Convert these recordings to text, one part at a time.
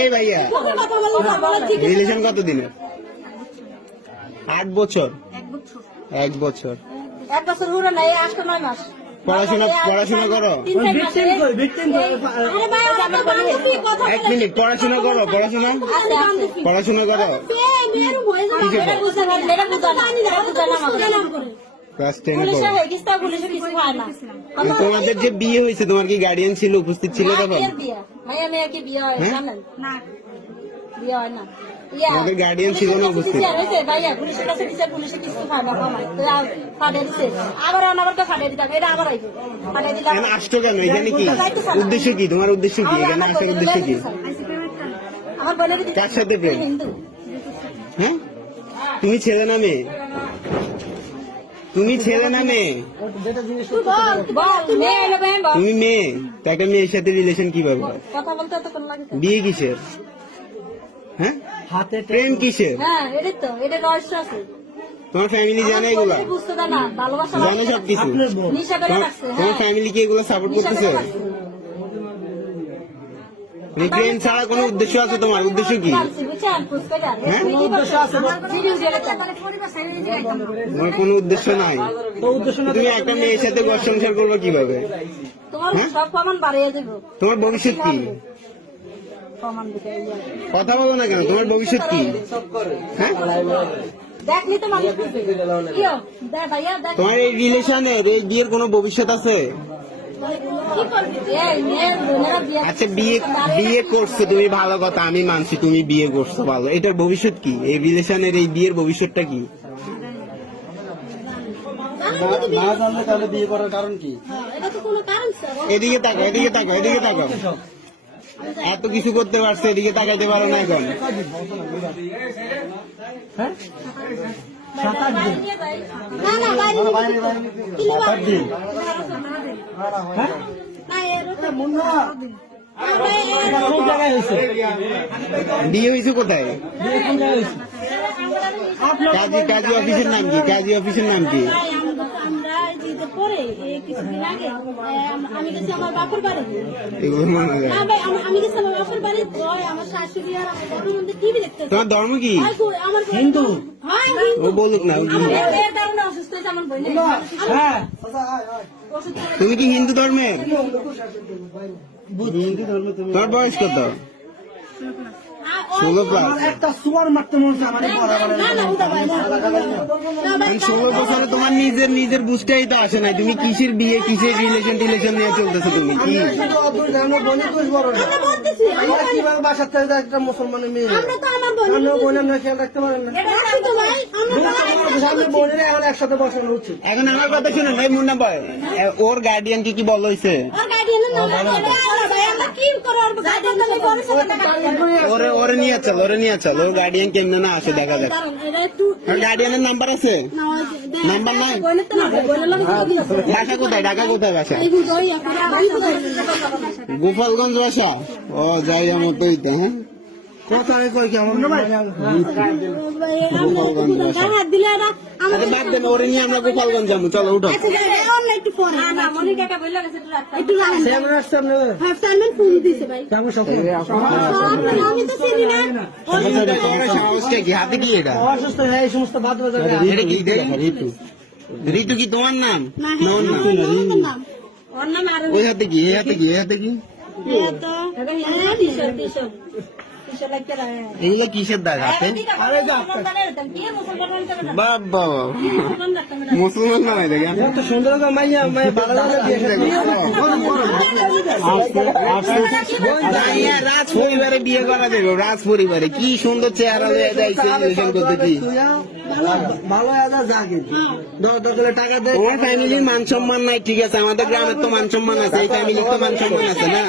এই ভাইয়া রিলেশন কত দিনের? 8 বছর। 1 বছর। 1 বছর হলো না, 8-9 মাস। পড়াশোনা করো? 1 মিনিট, পড়াশোনা করো? পড়াশোনা করো? ক্লাস 10 এ পড়ো। তোমাদের যে বিয়ে হয়েছে তোমার কি গার্ডিয়ান ছিল, উপস্থিত ছিল তখন? তোমাদের গার্ডিয়ান ছিল না উপস্থিত? আসতো কেন এখানে? কি উদ্দেশ্য, কি তোমার উদ্দেশ্য, কি এখানে আসার উদ্দেশ্য কি? কার সাথে প্রেম? হ্যাঁ, তুমি ছেলে না মেয়ে? তুমি ছেলে না মেয়ে? তুমি মেয়ে, তো একটা মেয়ের সাথে রিলেশন কিভাবে? বিয়ে কিসের? হ্যাঁ, প্রেম কিসের? তোমার ফ্যামিলি জানে এগুলা? জানে সবকিছু? তোমার ফ্যামিলি কি এগুলো সাপোর্ট করতেছে? প্রেম ছাড়া কোনো উদ্দেশ্য আছে তোমার? উদ্দেশ্য কি? তোমার কোনো উদ্দেশ্য নাই? তুমি একটা মেয়ের সাথে ঘর সংসার করবে কিভাবে? তোমার ভবিষ্যৎ কি? কথা বলো না কেন? তোমার ভবিষ্যৎ কি? হ্যাঁ, তোমার এই রিলেশনের, এই বিয়ের কোনো ভবিষ্যৎ আছে? আচ্ছা, বিয়ে করছো তুমি, ভালো কথা, আমি মানছি তুমি বিয়ে করছো, ভালো। এটার ভবিষ্যৎ কি? এই রিলেশনের, এই বিয়ের ভবিষ্যৎটা কি? তাহলে বিয়ে করার কারণ কি? এদিকে তাকাও, এদিকে তাকাও, এদিকে তাকাও। এত কিছু করতে পারছে, এদিকে তাকাইতে পারো না এখন? বিয়ে হয়েছে কোথায়? কাজী অফিসের নাম কি? কাজী অফিসের নাম কি? তোমার ধর্ম কি? হিন্দু। ও বলুক না। তুমি কি হিন্দু ধর্মের? তোমার বয়স কত? 16+। একটা সুয়ার মারতে মনে হচ্ছে আমাদের 16 বছরে তোমার নিজের বুঝতেই তো আসে নাই। তুমি কিসের বিয়ে, কিসের রিলেশন নিয়ে চলতেছো? তুমি কি বাসার থেকে একটা মুসলমানের মেয়ে বোন, আমরা খেয়াল রাখতে পারেন না? বোনের এখন একসাথে বসানো উচিত। এখন আমার কথা শুনে নাই মুন্না ভাই, ওর গার্ডিয়ান কি বল হয়েছে? ওরে নিয়ে চল, ওর গার্ডিয়ান কেমন না আসে দেখা যাক। গার্ডিয়ানের নাম্বার আছে? নাম্বার নাই? বাসা কোথায়? ঢাকা কোথায় বাসা? গোপালগঞ্জ বাসা? ও যাই আমার তো হইতে। হ্যাঁ, কোথায় কই কেমন? বাদ দেন, ওরে নিয়ে আমরা গোপালগঞ্জ যাবো। চলো উঠো। হাতে কি এটা? অসুস্থ এই সমস্ত বাদ ঋতু কি তোমার নাম? ওই হাতে কি? এই হাতে কি? এগুলো কিসের দাগ হাতে? বাবা, মুসলমান না হয় দেখেন। সুন্দর মাইয়া রাজ পরিবারে বিয়ে করা যাবে। রাজ পরিবারে কি সুন্দর চেহারা হয়ে যাইছে করতে। ভালো জাগে টাকা দেয়। তোমার ফ্যামিলির মান সম্মান নাই, ঠিক আছে, আমাদের গ্রামের তো মান সম্মান আছে, এই ফ্যামিলির তো মান সম্মান আছে না?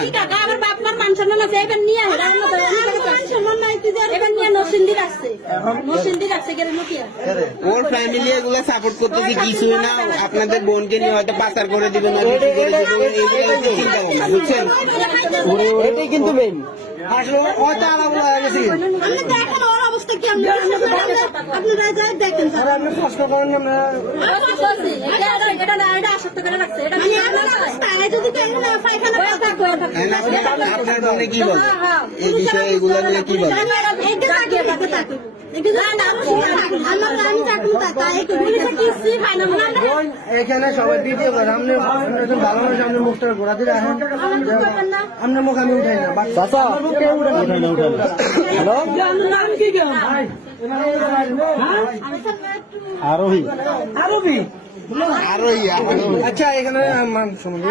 ওর ফ্যামিলি এগুলো সাপোর্ট করতেছে কিছু না। আপনাদের বোনকে নিয়ে হয়তো পাচার করে দিবে না, বিক্রি করে দিবে, চিন্তা ভাবনা, বুঝছেন? এটাই কিন্তু মেন। আসলে হয়তো আলাদা হয়ে গেছে। অবস্থা কি আপনারা যাই দেখেন আর আপনি প্রশ্ন করেন না আমরা এটা আসক্ত করে রাখছে এটা যদি পায়খানা আপনার দলে কি বলে এই বিষয়ে এগুলো নিয়ে কি বলে এখানে সবাই ভিডিও করে আপনি একজন ভালো মানুষ আপনি মুখটা ঘোরা দিয়ে রাখেন আপনার মুখ আমি উঠাই না চাচা হ্যালো আরোহী আচ্ছা এখানে শুনুন